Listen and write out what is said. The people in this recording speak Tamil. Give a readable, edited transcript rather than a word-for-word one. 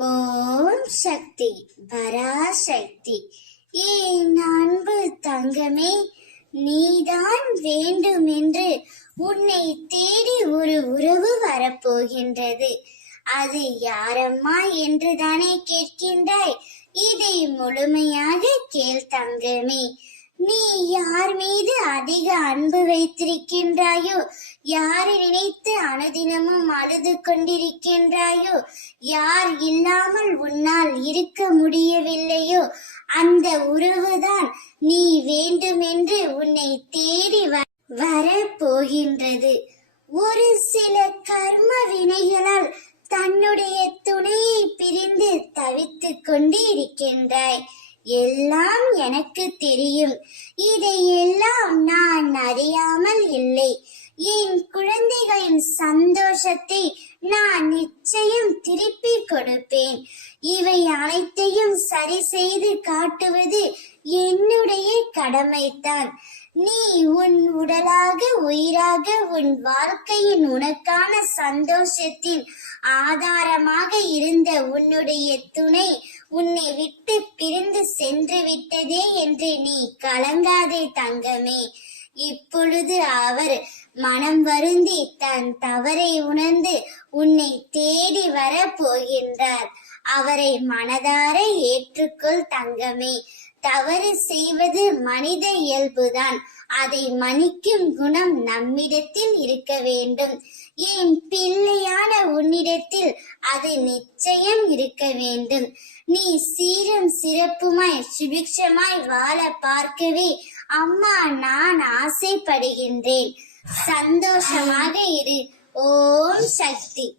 ஓம் சக்தி பராசக்தி. ஏன் அன்பு தங்கமே, நீதான் வேண்டுமென்று உன்னை தேடி ஒரு உறவு வரப்போகின்றது. அது யாரம்மா என்றுதானே கேட்கின்றாய்? இதை முழுமையாக கேள் தங்கமே. நீ யார் மீது அதிக அன்பு வைத்திருக்கின்றாயோ, யாரை நினைத்து அனுதினமும் அழுது கொண்டிருக்கின்றாயோ, யார் இல்லாமல் உன்னால் இருக்க முடியவில்லையோ, அந்த உறவுதான் நீ வேண்டுமென்று உன்னை தேடி வரப்போகின்றது. ஒரு சில கர்ம வினைகளால் தன்னுடைய துணையை பிரிந்து தவித்துக் கொண்டு இருக்கின்றாய். எல்லாம் எனக்கு தெரியும். இதையெல்லாம் நான் அறியாமல் இல்லை. என் குழந்தைகளின் சந்தோஷத்தை நான் நிச்சயம் திருப்பி கொடுப்பேன். இவை அனைத்தையும் சரி செய்து காட்டுவது என்னுடைய கடமைதான். நீ உன் உடலாக உயிராக உன் வாழ்க்கையின் உனக்கான சந்தோஷத்தின் ஆதாரமாக இருந்த உன்னுடைய துணை உன்னை விட்டு பிரிந்து சென்று விட்டதே என்று நீ கலங்காதே தங்கமே. இப்பொழுது அவர் மனம் வருந்தி தன் தவறை உணர்ந்து உன்னை தேடி வர போகின்றார். அவரை மனதார ஏற்றுக்கொள் தங்கமே. தவறு செய்வது மனித இயல்புதான். அதை மன்னிக்கும் குணம் நம்மிடத்தில் இருக்க வேண்டும். என் பிள்ளையான உன்னிடத்தில் அது நிச்சயம் இருக்க வேண்டும். நீ சீரும் சிறப்புமாய் சுபிக்ஷமாய் வாழ பார்க்கவே அம்மா நான் ஆசைப்படுகின்றேன். சந்தோஷமாக இரு. ஓம் சக்தி.